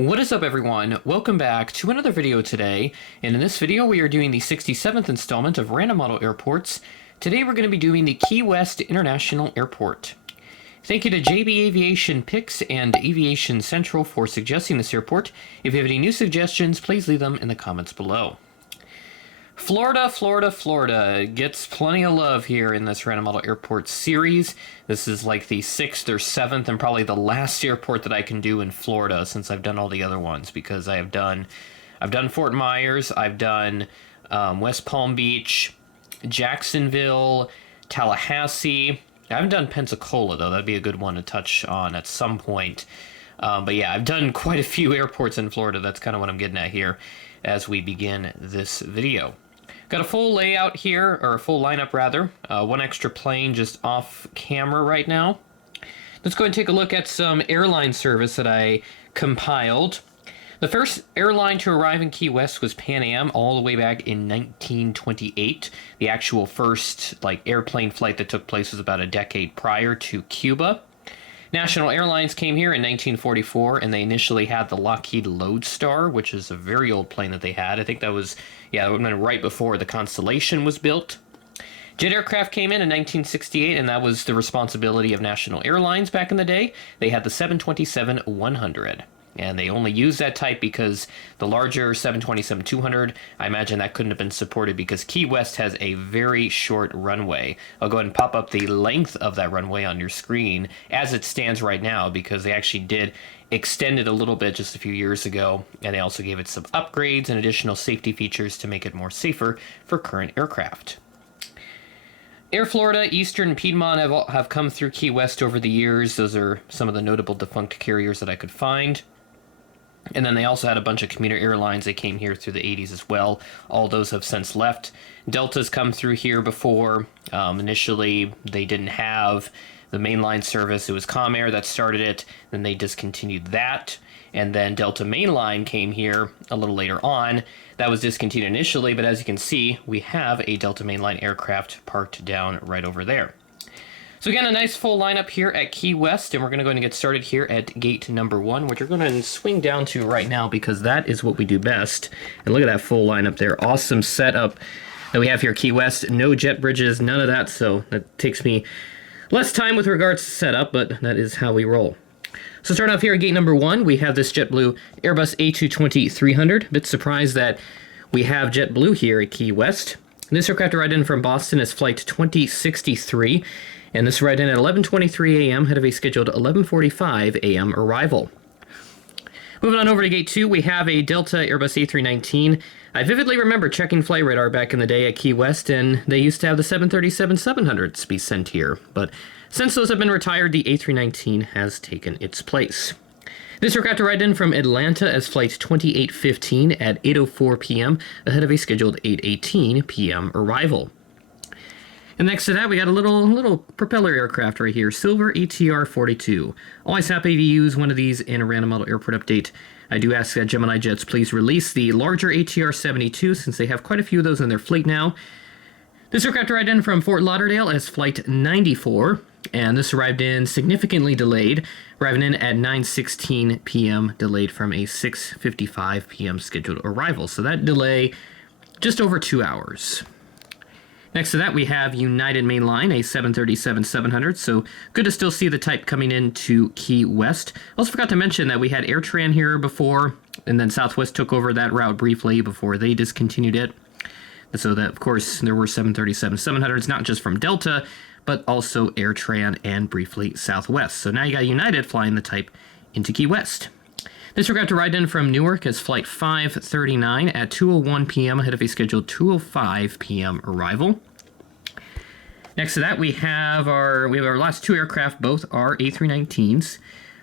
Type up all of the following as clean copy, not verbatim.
What is up, everyone? Welcome back to another video today, and in this video we are doing the 67th installment of Random Model Airports. Today we're going to be doing the Key West International Airport. Thank you to JB Aviation Picks and Aviation Central for suggesting this airport. If you have any new suggestions, please leave them in the comments below. Florida gets plenty of love here in this Random Model Airport series. This is like the 6th or 7th and probably the last airport that I can do in Florida since I've done all the other ones, because I've done Fort Myers, I've done West Palm Beach, Jacksonville, Tallahassee. I haven't done Pensacola, though. That'd be a good one to touch on at some point. But yeah, I've done quite a few airports in Florida. That's kind of what I'm getting at here as we begin this video. Got a full layout here, or a full lineup rather. One extra plane just off camera right now. Let's go ahead and take a look at some airline service that I compiled. The first airline to arrive in Key West was Pan Am all the way back in 1928. The actual first airplane flight that took place was about a decade prior to Cuba. National Airlines came here in 1944, and they initially had the Lockheed Lodestar, which is a very old plane that they had. I think that was, that would have been right before the Constellation was built. Jet aircraft came in 1968, and that was the responsibility of National Airlines back in the day. They had the 727-100. And they only used that type because the larger 727-200, I imagine that couldn't have been supported because Key West has a very short runway. I'll go ahead and pop up the length of that runway on your screen as it stands right now, because they actually did extend it a little bit just a few years ago, and they also gave it some upgrades and additional safety features to make it more safer for current aircraft. Air Florida, Eastern, and Piedmont have come through Key West over the years. Those are some of the notable defunct carriers that I could find. And then they also had a bunch of commuter airlines that came here through the 80s as well. All those have since left. Delta's come through here before. Initially, they didn't have the mainline service. It was Comair that started it. Then they discontinued that. And then Delta Mainline came here a little later on. That was discontinued initially, but as you can see, we have a Delta Mainline aircraft parked down right over there. So again, a nice full lineup here at Key West, and we're going to go ahead and get started here at gate number 1, which we're going to swing down to right now because that is what we do best. And look at that full lineup there. Awesome setup that we have here at Key West. No jet bridges, none of that, so that takes me less time with regards to setup, but that is how we roll. So starting off here at gate number 1, we have this JetBlue Airbus A220-300. A bit surprised that we have JetBlue here at Key West. This aircraft arrived in from Boston as flight 2063. And this arrived in at 11:23 a.m. ahead of a scheduled 11:45 a.m. arrival. Moving on over to Gate 2, we have a Delta Airbus A319. I vividly remember checking flight radar back in the day at Key West, and they used to have the 737-700s be sent here. But since those have been retired, the A319 has taken its place. This aircraft arrived in from Atlanta as flight 2815 at 8:04 p.m. ahead of a scheduled 8:18 p.m. arrival. And next to that, we got a little propeller aircraft right here, Silver ATR-42. Always happy to use one of these in a Random Model Airport update. I do ask that Gemini Jets please release the larger ATR-72 since they have quite a few of those in their fleet now. This aircraft arrived in from Fort Lauderdale as Flight 94, and this arrived in significantly delayed, arriving in at 9:16 p.m., delayed from a 6:55 p.m. scheduled arrival. So that delay, just over 2 hours. Next to that, we have United Mainline, a 737-700, so good to still see the type coming into Key West. Also forgot to mention that we had AirTran here before, and then Southwest took over that route briefly before they discontinued it. So that, of course, there were 737-700s, not just from Delta, but also AirTran and briefly Southwest. So now you got United flying the type into Key West. This aircraft arrived in from Newark as Flight 539 at 2:01 p.m. ahead of a scheduled 2:05 p.m. arrival. Next to that, we have our last two aircraft. Both are A319s.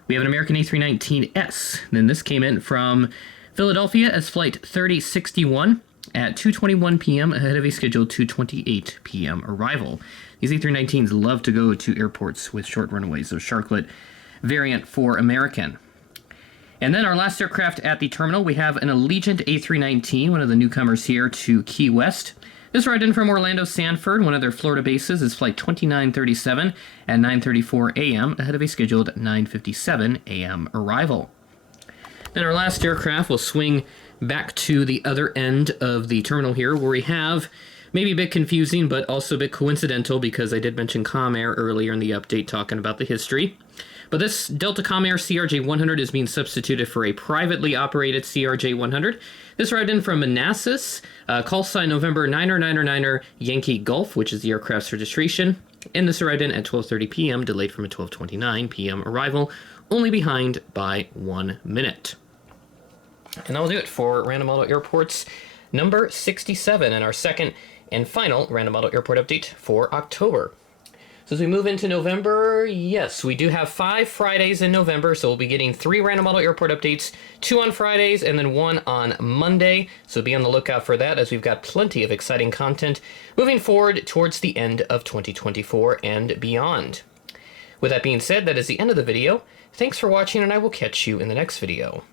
We have an American A319S. Then this came in from Philadelphia as Flight 3061 at 2:21 p.m. ahead of a scheduled 2:28 p.m. arrival. These A319s love to go to airports with short runways, so Sharklet variant for American. And then our last aircraft at the terminal, we have an Allegiant A319, one of the newcomers here to Key West. This arrived in from Orlando Sanford, one of their Florida bases, is Flight 2937 at 9:34 a.m. ahead of a scheduled 9:57 a.m. arrival. And our last aircraft will swing back to the other end of the terminal here, where we have maybe a bit confusing, but also a bit coincidental because I did mention Comair earlier in the update talking about the history. But this Delta Comair CRJ-100 is being substituted for a privately operated CRJ-100. This arrived in from Manassas, call sign November 9er Yankee Gulf, which is the aircraft's registration. And this arrived in at 12:30 p.m., delayed from a 12:29 p.m. arrival, only behind by 1 minute. And that will do it for Random Model Airports number 67, and our second and final Random Model Airport update for October. So as we move into November, yes, we do have 5 Fridays in November, so we'll be getting 3 Random Model Airport updates, 2 on Fridays and then 1 on Monday. So be on the lookout for that, as we've got plenty of exciting content moving forward towards the end of 2024 and beyond. With that being said, that is the end of the video. Thanks for watching, and I will catch you in the next video.